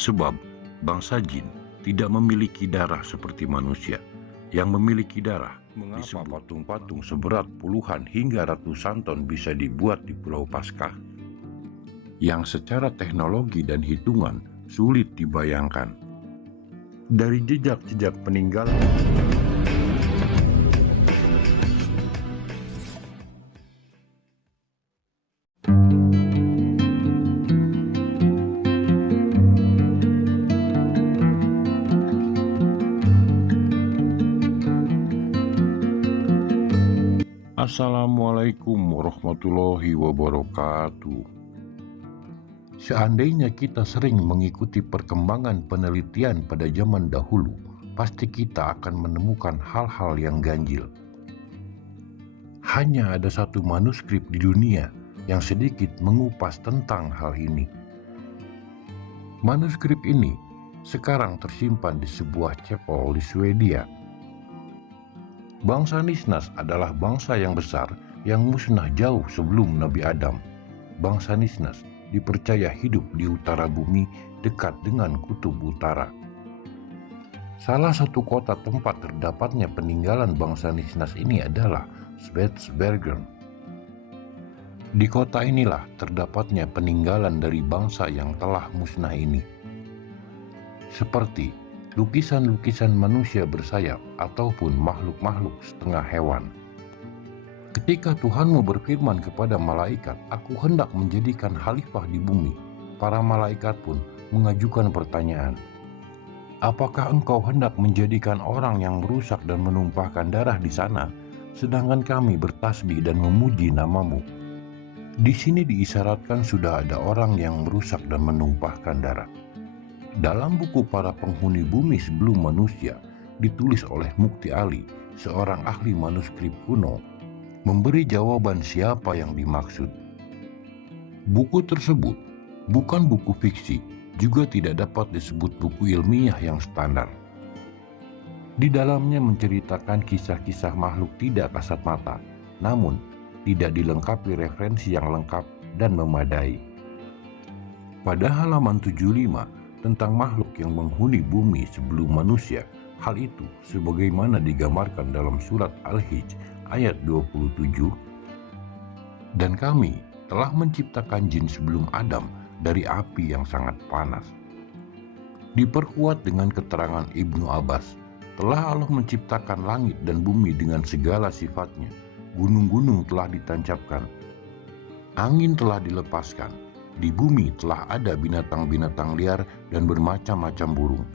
Sebab bangsa jin tidak memiliki darah seperti manusia. Yang memiliki darah, mengapa patung-patung seberat puluhan hingga ratusan ton bisa dibuat di Pulau Paskah? Yang secara teknologi dan hitungan sulit dibayangkan. Dari jejak-jejak peninggalan Assalamualaikum warahmatullahi wabarakatuh. Seandainya kita sering mengikuti perkembangan penelitian pada zaman dahulu, pasti kita akan menemukan hal-hal yang ganjil. Hanya ada satu manuskrip di dunia yang sedikit mengupas tentang hal ini. Manuskrip ini sekarang tersimpan di sebuah chapel di Swedia. Bangsa Nisnas adalah bangsa yang besar yang musnah jauh sebelum Nabi Adam. Bangsa Nisnas dipercaya hidup di utara bumi dekat dengan kutub utara. Salah satu kota tempat terdapatnya peninggalan bangsa Nisnas ini adalah Spetsbergen. Di kota inilah terdapatnya peninggalan dari bangsa yang telah musnah ini. Seperti lukisan-lukisan manusia bersayap ataupun makhluk-makhluk setengah hewan. Ketika Tuhanmu berfirman kepada malaikat, "Aku hendak menjadikan khalifah di bumi," para malaikat pun mengajukan pertanyaan, "Apakah engkau hendak menjadikan orang yang merusak dan menumpahkan darah di sana, sedangkan kami bertasbih dan memuji namamu?" Di sini diisyaratkan sudah ada orang yang merusak dan menumpahkan darah. Dalam buku Para Penghuni Bumi Sebelum Manusia, ditulis oleh Mukti Ali, seorang ahli manuskrip kuno, memberi jawaban siapa yang dimaksud. Buku tersebut bukan buku fiksi, juga tidak dapat disebut buku ilmiah yang standar. Di dalamnya menceritakan kisah-kisah makhluk tidak kasat mata, namun tidak dilengkapi referensi yang lengkap dan memadai. Pada halaman 75, tentang makhluk yang menghuni bumi sebelum manusia, hal itu sebagaimana digambarkan dalam surat Al-Hijj ayat 27, "Dan kami telah menciptakan jin sebelum Adam dari api yang sangat panas." Diperkuat dengan keterangan Ibnu Abbas, telah Allah menciptakan langit dan bumi dengan segala sifatnya, gunung-gunung telah ditancapkan, angin telah dilepaskan, di bumi telah ada binatang-binatang liar dan bermacam-macam burung.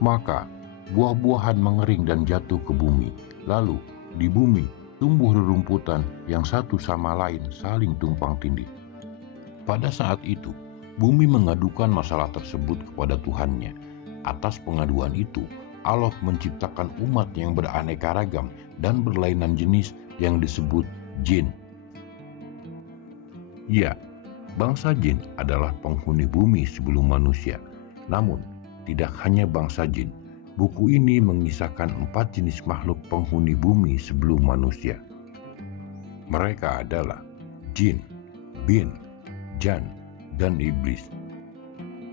Maka buah-buahan mengering dan jatuh ke bumi. Lalu di bumi tumbuh rerumputan yang satu sama lain saling tumpang tindih. Pada saat itu, bumi mengadukan masalah tersebut kepada Tuhannya. Atas pengaduan itu, Allah menciptakan umat yang beraneka ragam dan berlainan jenis yang disebut jin. Ya, bangsa jin adalah penghuni bumi sebelum manusia. Namun, tidak hanya bangsa jin. Buku ini mengisahkan 4 jenis makhluk penghuni bumi sebelum manusia. Mereka adalah jin, bin, jan, dan iblis.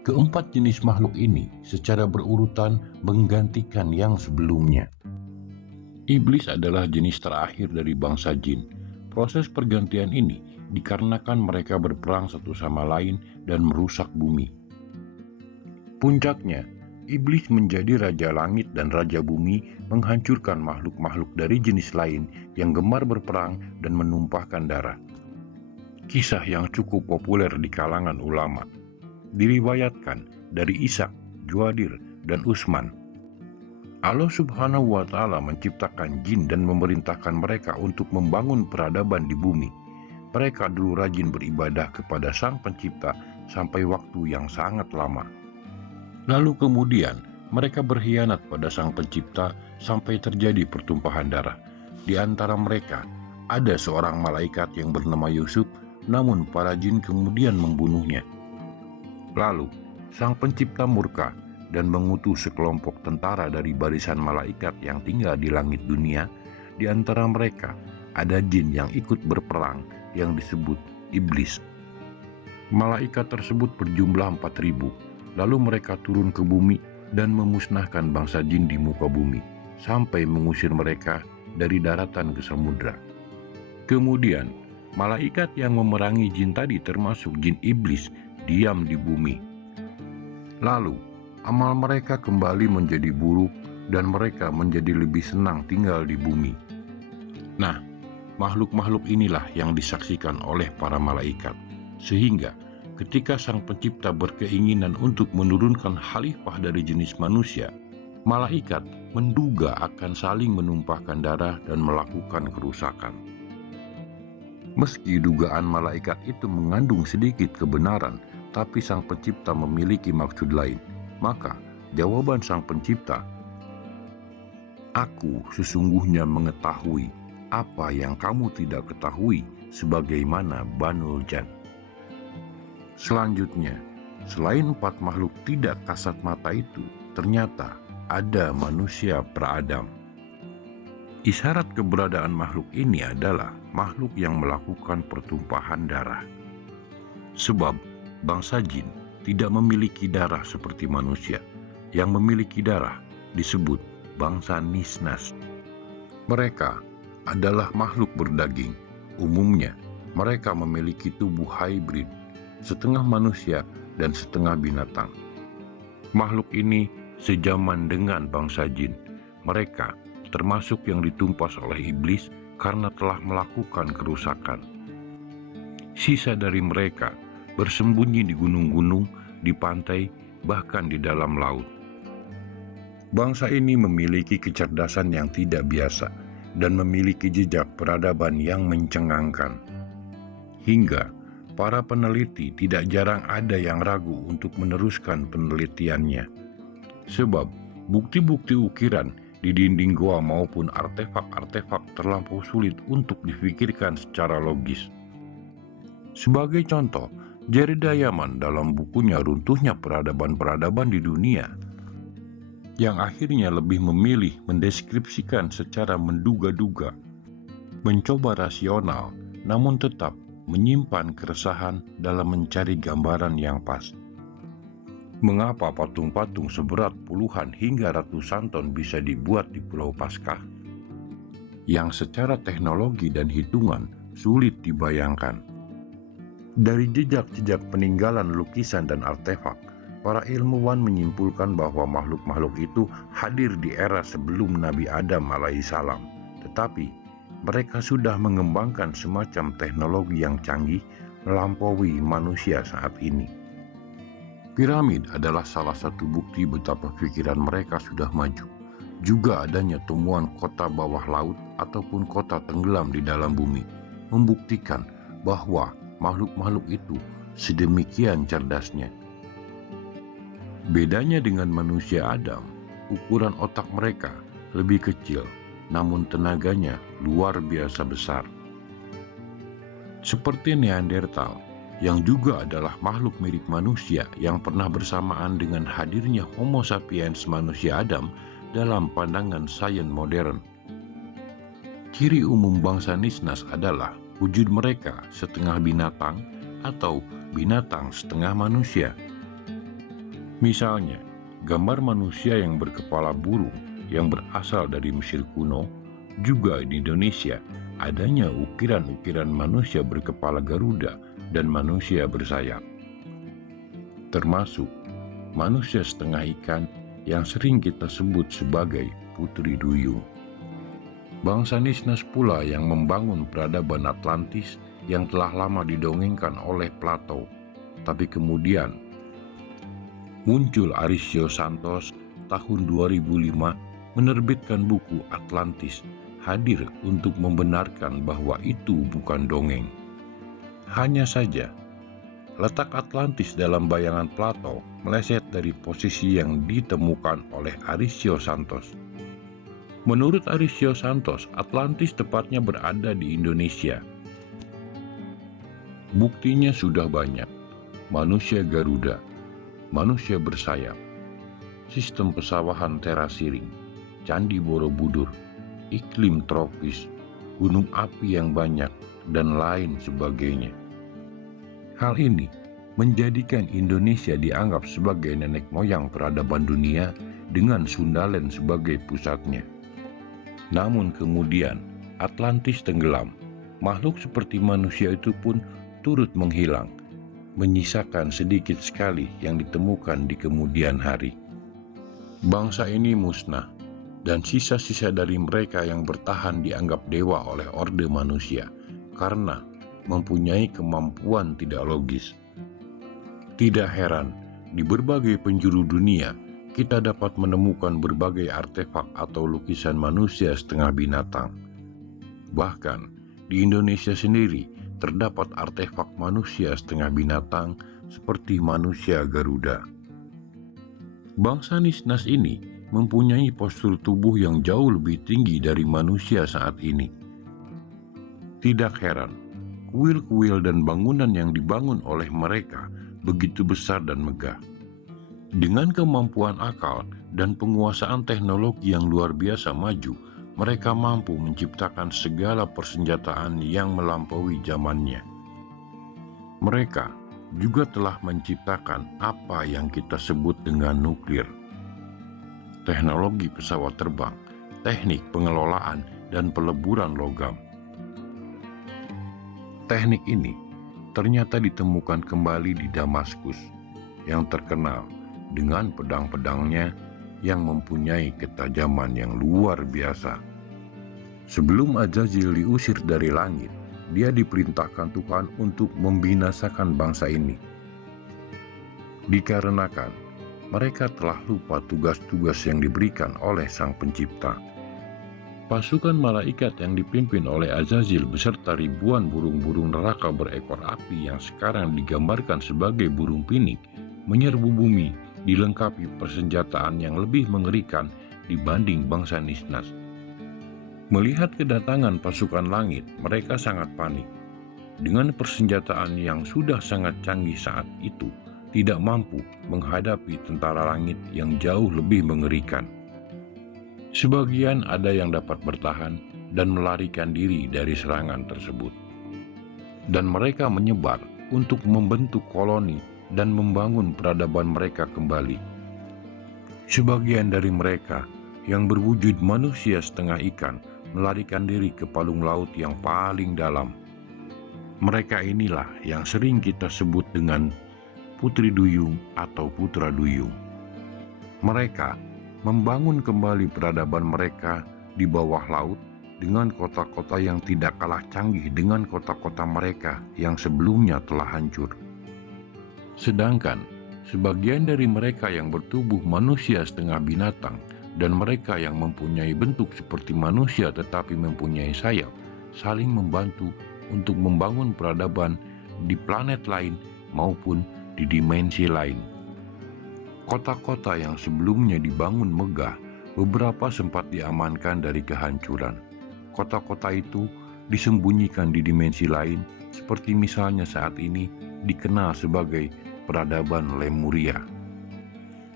Keempat jenis makhluk ini secara berurutan menggantikan yang sebelumnya. Iblis adalah jenis terakhir dari bangsa jin. Proses pergantian ini dikarenakan mereka berperang satu sama lain dan merusak bumi. Puncaknya, iblis menjadi raja langit dan raja bumi, menghancurkan makhluk-makhluk dari jenis lain yang gemar berperang dan menumpahkan darah. Kisah yang cukup populer di kalangan ulama. Diriwayatkan dari Ishak, Juadir, dan Utsman. Allah Subhanahu wa Ta'ala menciptakan jin dan memerintahkan mereka untuk membangun peradaban di bumi. Mereka dulu rajin beribadah kepada Sang Pencipta sampai waktu yang sangat lama. Lalu kemudian mereka berkhianat pada Sang Pencipta sampai terjadi pertumpahan darah. Di antara mereka ada seorang malaikat yang bernama Yusuf, namun para jin kemudian membunuhnya. Lalu Sang Pencipta murka dan mengutus sekelompok tentara dari barisan malaikat yang tinggal di langit dunia. Di antara mereka ada jin yang ikut berperang yang disebut iblis. Malaikat tersebut berjumlah 4.000. Lalu mereka turun ke bumi dan memusnahkan bangsa jin di muka bumi, sampai mengusir mereka dari daratan ke samudra. Kemudian, malaikat yang memerangi jin tadi termasuk jin iblis diam di bumi. Lalu, amal mereka kembali menjadi buruk dan mereka menjadi lebih senang tinggal di bumi. Nah, makhluk-makhluk inilah yang disaksikan oleh para malaikat, sehingga ketika Sang Pencipta berkeinginan untuk menurunkan khalifah dari jenis manusia, malaikat menduga akan saling menumpahkan darah dan melakukan kerusakan. Meski dugaan malaikat itu mengandung sedikit kebenaran, tapi Sang Pencipta memiliki maksud lain. Maka jawaban Sang Pencipta, "Aku sesungguhnya mengetahui apa yang kamu tidak ketahui, sebagaimana Banul Jan." Selanjutnya, selain 4 makhluk tidak kasat mata itu, ternyata ada manusia pra-Adam. Isyarat keberadaan makhluk ini adalah makhluk yang melakukan pertumpahan darah. Sebab bangsa jin tidak memiliki darah seperti manusia. Yang memiliki darah disebut bangsa Nisnas. Mereka adalah makhluk berdaging. Umumnya mereka memiliki tubuh hybrid, setengah manusia dan setengah binatang. Makhluk ini sejaman dengan bangsa jin. Mereka termasuk yang ditumpas oleh iblis karena telah melakukan kerusakan. Sisa dari mereka bersembunyi di gunung-gunung, di pantai, bahkan di dalam laut. Bangsa ini memiliki kecerdasan yang tidak biasa dan memiliki jejak peradaban yang mencengangkan. Hingga para peneliti tidak jarang ada yang ragu untuk meneruskan penelitiannya. Sebab bukti-bukti ukiran di dinding goa maupun artefak-artefak terlampau sulit untuk difikirkan secara logis. Sebagai contoh, Jerry Diamond dalam bukunya Runtuhnya Peradaban-Peradaban di Dunia, yang akhirnya lebih memilih mendeskripsikan secara menduga-duga, mencoba rasional, namun tetap menyimpan keresahan dalam mencari gambaran yang pas. Mengapa patung-patung seberat puluhan hingga ratusan ton bisa dibuat di Pulau Paskah? Yang secara teknologi dan hitungan sulit dibayangkan. Dari jejak-jejak peninggalan lukisan dan artefak, para ilmuwan menyimpulkan bahwa makhluk-makhluk itu hadir di era sebelum Nabi Adam alaihissalam. Tetapi mereka sudah mengembangkan semacam teknologi yang canggih melampaui manusia saat ini. Piramid adalah salah satu bukti betapa pikiran mereka sudah maju. Juga adanya temuan kota bawah laut ataupun kota tenggelam di dalam bumi, membuktikan bahwa makhluk-makhluk itu sedemikian cerdasnya. Bedanya dengan manusia Adam, ukuran otak mereka lebih kecil, namun tenaganya luar biasa besar. Seperti Neanderthal, yang juga adalah makhluk mirip manusia yang pernah bersamaan dengan hadirnya Homo sapiens manusia Adam dalam pandangan sains modern. Ciri umum bangsa Nisnas adalah wujud mereka setengah binatang atau binatang setengah manusia. Misalnya, gambar manusia yang berkepala burung yang berasal dari Mesir kuno, juga di Indonesia adanya ukiran-ukiran manusia berkepala Garuda dan manusia bersayap. Termasuk manusia setengah ikan yang sering kita sebut sebagai Putri Duyung. Bangsa Nisnas pula yang membangun peradaban Atlantis yang telah lama didongengkan oleh Plato. Tapi kemudian muncul Arisio Santos tahun 2005 menerbitkan buku Atlantis, hadir untuk membenarkan bahwa itu bukan dongeng. Hanya saja, letak Atlantis dalam bayangan Plato meleset dari posisi yang ditemukan oleh Arisio Santos. Menurut Arisio Santos, Atlantis tepatnya berada di Indonesia. Buktinya sudah banyak. Manusia Garuda, manusia bersayap, sistem pesawahan terasiring, Candi Borobudur, iklim tropis, gunung api yang banyak, dan lain sebagainya. Hal ini menjadikan Indonesia dianggap sebagai nenek moyang peradaban dunia dengan Sundaland sebagai pusatnya. Namun kemudian Atlantis tenggelam, makhluk seperti manusia itu pun turut menghilang, menyisakan sedikit sekali yang ditemukan di kemudian hari. Bangsa ini musnah, dan sisa-sisa dari mereka yang bertahan dianggap dewa oleh orde manusia karena mempunyai kemampuan tidak logis. Tidak heran, di berbagai penjuru dunia, kita dapat menemukan berbagai artefak atau lukisan manusia setengah binatang. Bahkan, di Indonesia sendiri, terdapat artefak manusia setengah binatang seperti manusia Garuda. Bangsa Nisnas ini mempunyai postur tubuh yang jauh lebih tinggi dari manusia saat ini. Tidak heran, kuil-kuil dan bangunan yang dibangun oleh mereka begitu besar dan megah. Dengan kemampuan akal dan penguasaan teknologi yang luar biasa maju, mereka mampu menciptakan segala persenjataan yang melampaui zamannya. Mereka juga telah menciptakan apa yang kita sebut dengan nuklir, teknologi pesawat terbang, teknik pengelolaan, dan peleburan logam. Teknik ini ternyata ditemukan kembali di Damaskus, yang terkenal dengan pedang-pedangnya yang mempunyai ketajaman yang luar biasa. Sebelum Azazil diusir dari langit, dia diperintahkan Tuhan untuk membinasakan bangsa ini. Dikarenakan mereka telah lupa tugas-tugas yang diberikan oleh Sang Pencipta. Pasukan malaikat yang dipimpin oleh Azazil beserta ribuan burung-burung neraka berekor api yang sekarang digambarkan sebagai burung pinik menyerbu bumi, dilengkapi persenjataan yang lebih mengerikan dibanding bangsa Nisnas. Melihat kedatangan pasukan langit, mereka sangat panik. Dengan persenjataan yang sudah sangat canggih saat itu, tidak mampu menghadapi tentara langit yang jauh lebih mengerikan. Sebagian ada yang dapat bertahan dan melarikan diri dari serangan tersebut. Dan mereka menyebar untuk membentuk koloni dan membangun peradaban mereka kembali. Sebagian dari mereka yang berwujud manusia setengah ikan melarikan diri ke palung laut yang paling dalam. Mereka inilah yang sering kita sebut dengan Putri Duyung atau Putra Duyung. Mereka membangun kembali peradaban mereka di bawah laut dengan kota-kota yang tidak kalah canggih dengan kota-kota mereka yang sebelumnya telah hancur. Sedangkan sebagian dari mereka yang bertubuh manusia setengah binatang dan mereka yang mempunyai bentuk seperti manusia tetapi mempunyai sayap, saling membantu untuk membangun peradaban di planet lain maupun di dimensi lain. Kota-kota yang sebelumnya dibangun megah, beberapa sempat diamankan dari kehancuran. Kota-kota itu disembunyikan di dimensi lain, seperti misalnya saat ini dikenal sebagai peradaban Lemuria.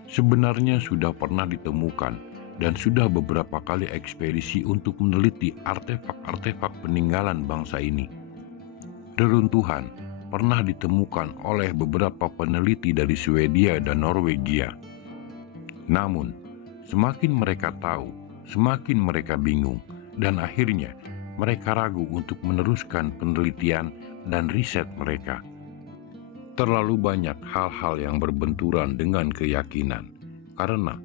Sebenarnya sudah pernah ditemukan dan sudah beberapa kali ekspedisi untuk meneliti artefak-artefak peninggalan bangsa ini. Reruntuhan pernah ditemukan oleh beberapa peneliti dari Swedia dan Norwegia. Namun, semakin mereka tahu, semakin mereka bingung, dan akhirnya mereka ragu untuk meneruskan penelitian dan riset mereka. Terlalu banyak hal-hal yang berbenturan dengan keyakinan, karena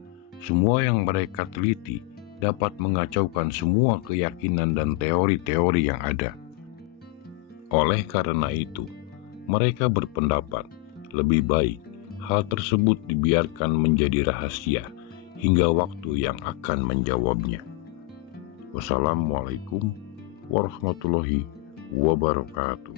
semua yang mereka teliti dapat mengacaukan semua keyakinan dan teori-teori yang ada. Oleh karena itu, mereka berpendapat lebih baik hal tersebut dibiarkan menjadi rahasia hingga waktu yang akan menjawabnya. Wassalamualaikum warahmatullahi wabarakatuh.